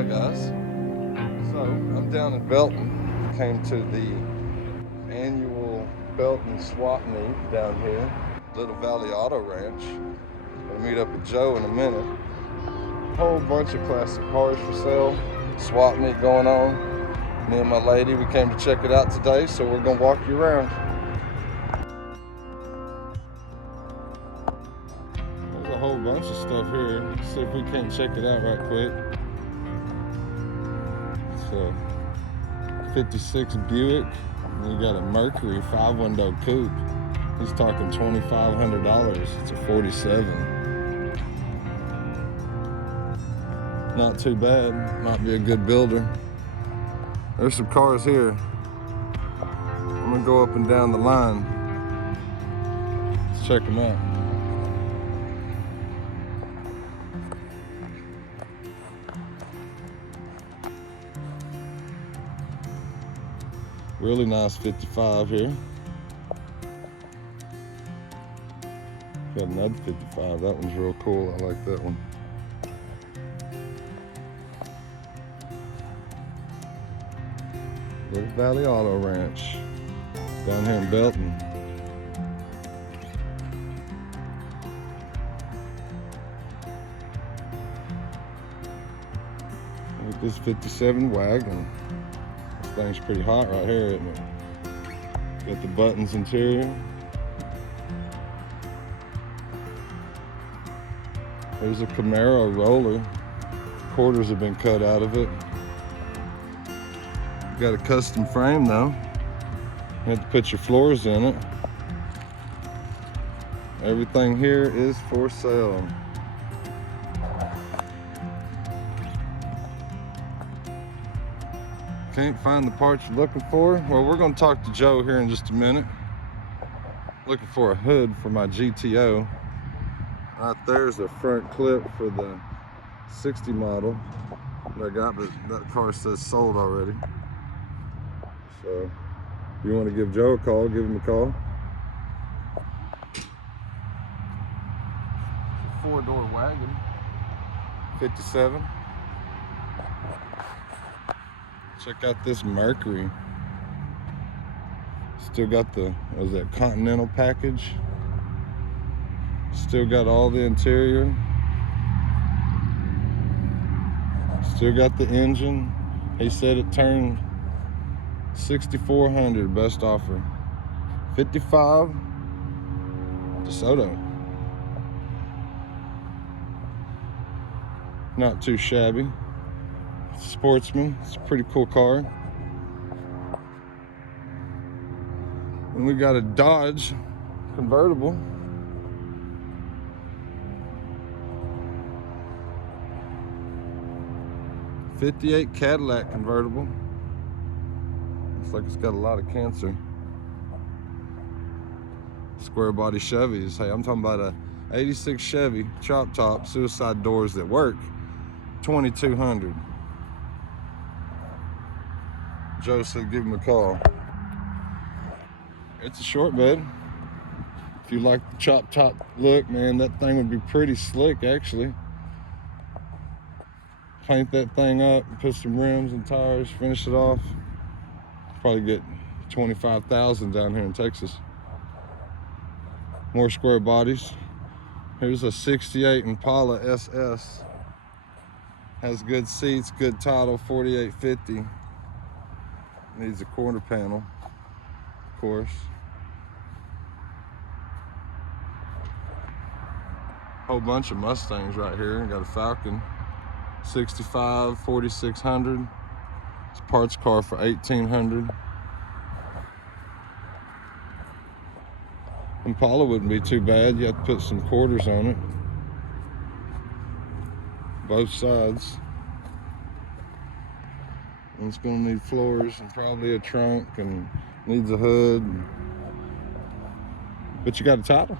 Hi guys. So I'm down in Belton. Came to the annual Belton swap meet down here, Little Valley Auto Ranch. Gonna meet up with Joe in a minute. Whole bunch of classic cars for sale. Swap meet going on. Me and my lady, we came to check it out today, so we're gonna walk you around. There's a whole bunch of stuff here. Let's see if we can't check it out right quick. So 56 Buick, and you got a Mercury 5-window coupe. He's talking $2,500. It's a 47. Not too bad. Might be a good builder. There's some cars here. I'm gonna go up and down the line. Let's check them out. Really nice 55 here. Got another 55. That one's real cool. I like that one. Little Valley Auto Ranch down here in Belton. Look at this 57 wagon. This thing's pretty hot right here, isn't it? Got the buttons interior. There's a Camaro roller. Quarters have been cut out of it. Got a custom frame though. You have to put your floors in it. Everything here is for sale. Can't find the parts you're looking for? Well, we're gonna talk to Joe here in just a minute. Looking for a hood for my GTO. Right there's the front clip for the 60 model that I got, but that car says sold already. So if you want to give Joe a call, give him a call. 4-door wagon, 57. Check out this Mercury. Still got the, what is that, Continental package. Still got all the interior. Still got the engine. He said it turned 6,400, best offer. 55 DeSoto. Not too shabby. Sportsman, it's a pretty cool car. And we got a Dodge convertible. '58 Cadillac convertible. Looks like it's got a lot of cancer. Square body Chevys. Hey, I'm talking about a 86 Chevy chop top suicide doors that work. 2,200. Joe said give him a call. It's a short bed. If you like the chop top look, man, that thing would be pretty slick actually. Paint that thing up, put some rims and tires, finish it off. Probably get 25,000 down here in Texas. More square bodies. Here's a 68 Impala SS. Has good seats, good title, 4850. Needs a quarter panel, of course. Whole bunch of Mustangs right here. Got a Falcon, 65, 4600. It's a parts car for 1,800. Impala wouldn't be too bad. You have to put some quarters on it. Both sides. And it's gonna need floors and probably a trunk and needs a hood. But you got a title.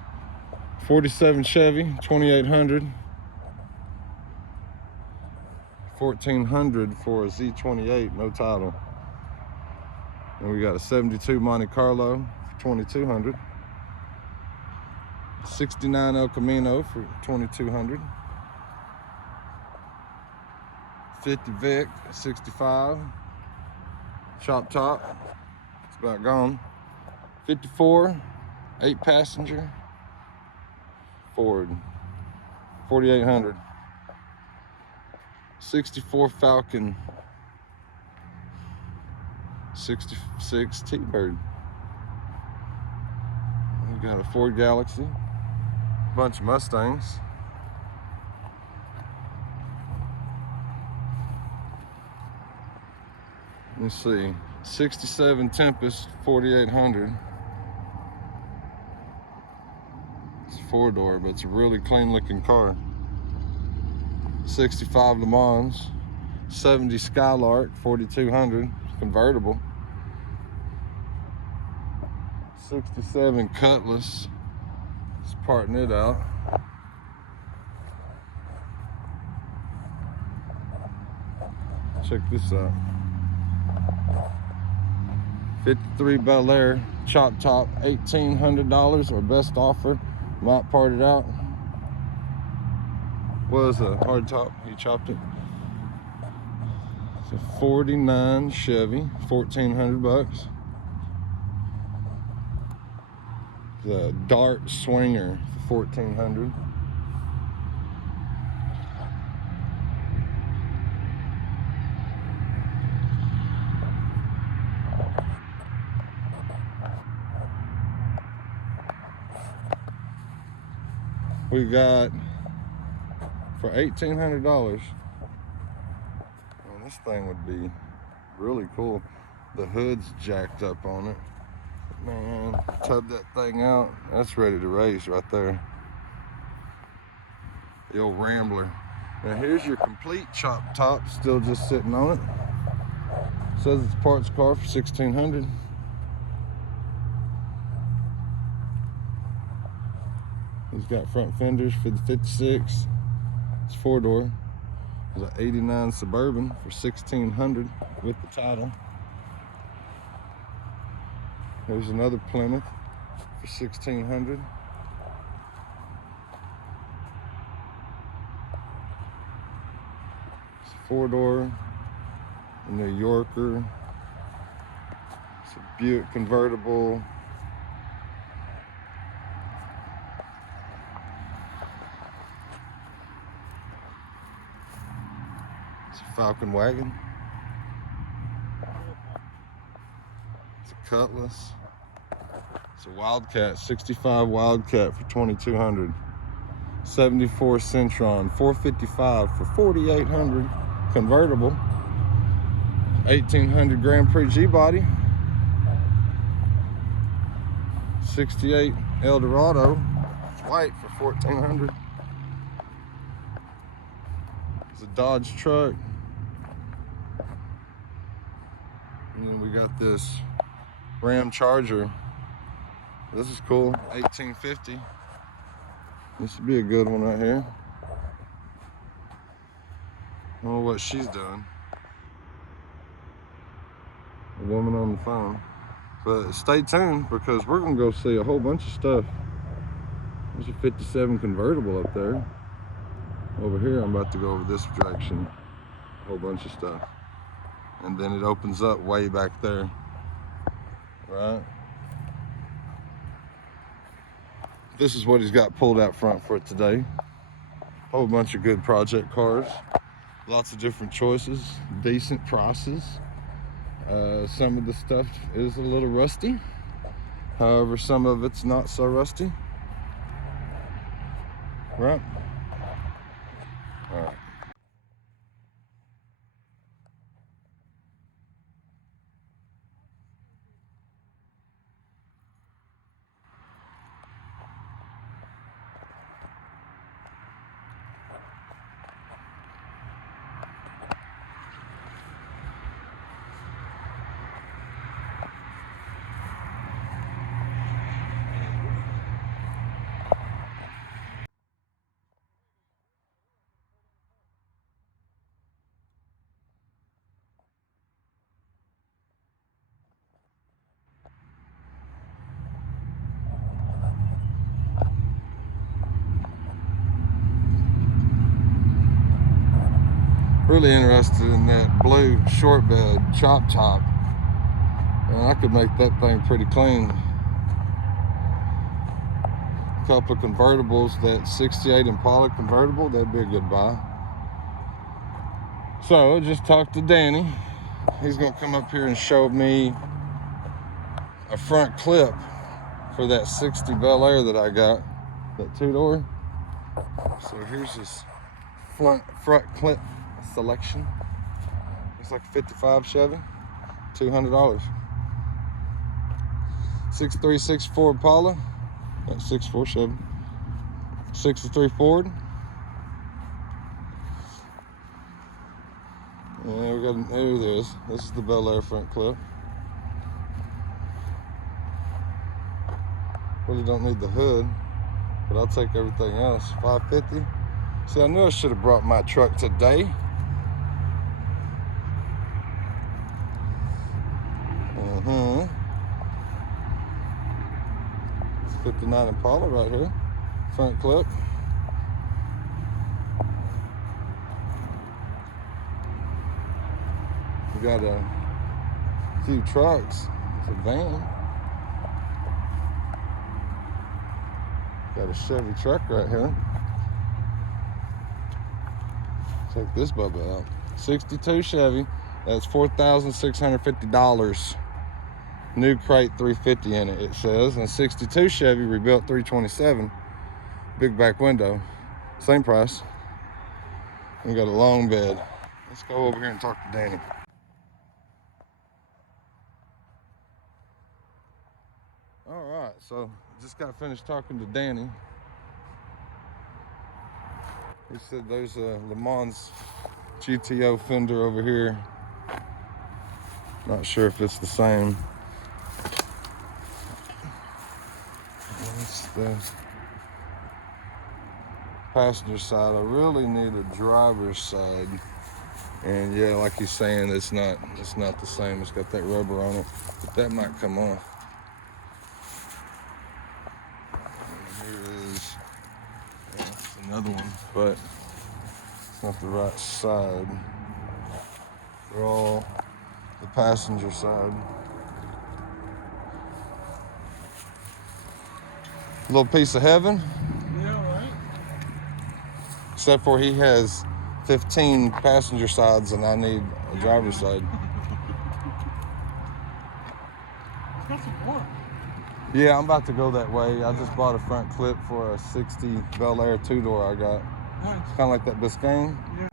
47 Chevy, 2,800. 1,400 for a Z28, no title. And we got a 72 Monte Carlo for 2,200. 69 El Camino for 2,200. 50 Vic, 65. Chop top. It's about gone. 54, 8 passenger. Ford. 4800. 64 Falcon. 66 T-Bird. We got a Ford Galaxy. Bunch of Mustangs. Let's see. 67 Tempest 4800. It's a 4-door, but it's a really clean looking car. 65 Le Mans. 70 Skylark 4200 convertible. 67 Cutlass. Let's parting it out. Check this out. 53 Bel Air chop top, $1,800 or best offer. Might part it out. Was a hard top. He chopped it. It's a 49 Chevy, $1,400. The Dart Swinger, $1,400. We got for $1,800. This thing would be really cool. The hood's jacked up on it. Man, tub that thing out. That's ready to race right there. The old Rambler. Now here's your complete chop top, still just sitting on it. Says it's a parts car for $1,600. He's got front fenders for the 56. It's 4-door. It's an 89 Suburban for $1,600 with the title. There's another Plymouth for $1,600. It's a 4-door, a New Yorker. It's a Buick convertible. It's a Falcon wagon. It's a Cutlass. It's a Wildcat, 65 Wildcat for $2,200. 74 Centron, 455 for $4,800. Convertible. 1800 Grand Prix G-body. 68 Eldorado. It's white for $1,400. It's a Dodge truck. And then we got this Ram Charger. This is cool, 1850. This would be a good one right here. I don't know what she's doing. A woman on the phone. But stay tuned because we're gonna go see a whole bunch of stuff. There's a 57 convertible up there. Over here, I'm about to go over this direction. A whole bunch of stuff. And then it opens up way back there. Right? This is what he's got pulled out front for today. A whole bunch of good project cars. Lots of different choices, decent prices. Some of the stuff is a little rusty. However, some of it's not so rusty. Right? All right. really interested in that blue short bed chop top. And I could make that thing pretty clean. A couple of convertibles, that 68 Impala convertible, that'd be a good buy. So I just talked to Danny. He's gonna come up here and show me a front clip for that 60 Bel Air that I got, that two-door. So here's his front clip selection. It's like a 55 Chevy, $200. 6364 Impala, that's 64 Chevy, 63 Ford. Yeah, we got, there it is. This is the Bel Air front clip. Really don't need the hood, but I'll take everything else. 550. See, I knew I should have brought my truck today. 59 Impala right here, front clip. We got a few trucks. It's a van. Got a Chevy truck right here. Check this bubba out. 62 Chevy. That's $4,650. New crate 350 in it, it says. And 62 Chevy rebuilt 327. Big back window. Same price. We got a long bed. Let's go over here and talk to Danny. All right, so just got finished talking to Danny. He said there's a Le Mans GTO fender over here. Not sure if it's the same. It's the passenger side. I really need a driver's side. And yeah, like he's saying, it's not the same. It's got that rubber on it, but that might come off. Another one, but it's not the right side. They're all the passenger side. A little piece of heaven. Yeah, right. Except for he has 15 passenger sides and I need a driver's side. It's got some more. Yeah, I'm about to go that way. I just bought a front clip for a 60 Bel Air two-door I got. Nice. It's kind of like that Biscayne. Yeah.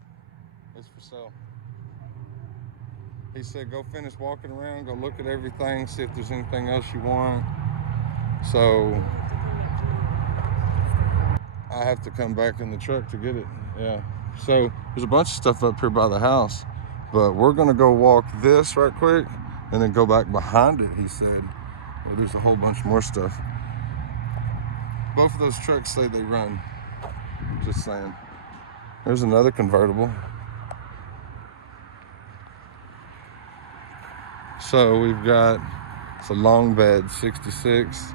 It's for sale. He said go finish walking around, go look at everything, see if there's anything else you want. So I have to come back in the truck to get it. Yeah. So there's a bunch of stuff up here by the house, but we're gonna go walk this right quick and then go back behind it, he said. Well, there's a whole bunch more stuff. Both of those trucks say they run. Just saying. There's another convertible. So we've got, it's a long bed, 66.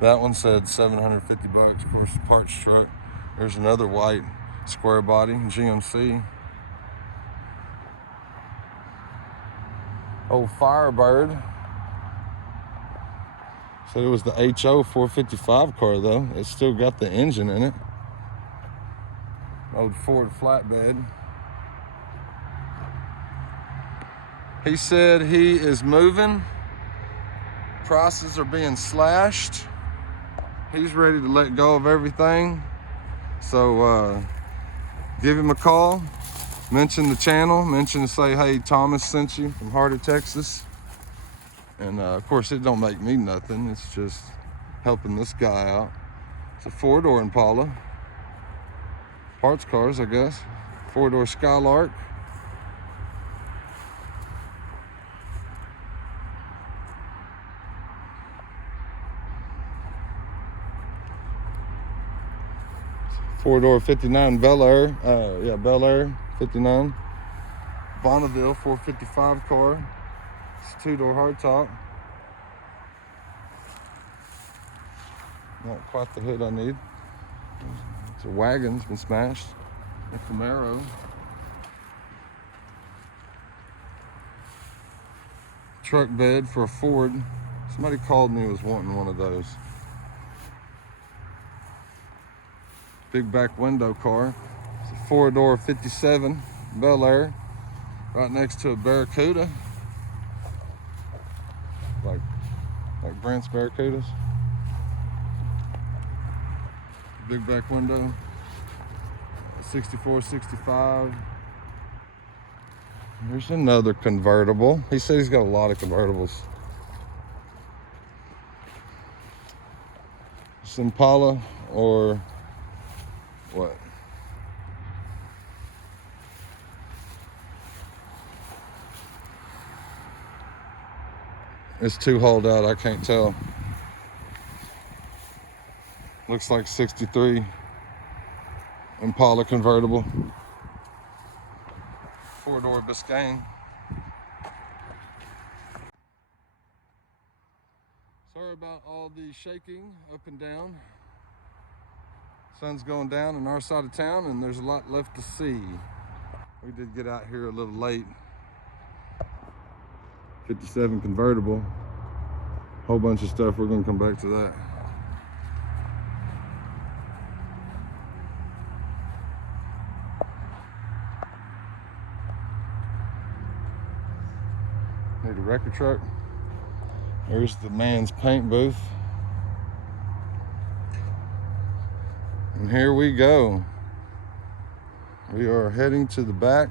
That one said $750, of course, parts truck. There's another white square body, GMC. Old Firebird. Said it was the HO 455 car though. It's still got the engine in it. Old Ford flatbed. He said he is moving. Prices are being slashed. He's ready to let go of everything. So give him a call. Mention the channel. Say, hey, Thomas sent you from Heart of Texas. And of course, it don't make me nothing. It's just helping this guy out. It's a four-door Impala. Parts cars, I guess. Four-door Skylark. Four-door 59 Bel Air. Yeah, Bel Air 59. Bonneville 455 car. It's two-door hardtop. Not quite the hood I need. It's a wagon's been smashed. A Camaro. truck bed for a Ford. Somebody called me and was wanting one of those. Big back window car. It's a 4-door 57 Bel Air, right next to a Barracuda, like Brent's Barracudas. Big back window. 64, 65. There's another convertible. He said he's got a lot of convertibles. It's Impala or what? It's too hauled out, I can't tell. Looks like 63 Impala convertible. 4-door Biscayne. Sorry about all the shaking up and down. Sun's going down in our side of town and there's a lot left to see. We did get out here a little late. 57 convertible. Whole bunch of stuff, we're gonna come back to that. Need a record truck. There's the man's paint booth. And here we go. We are heading to the back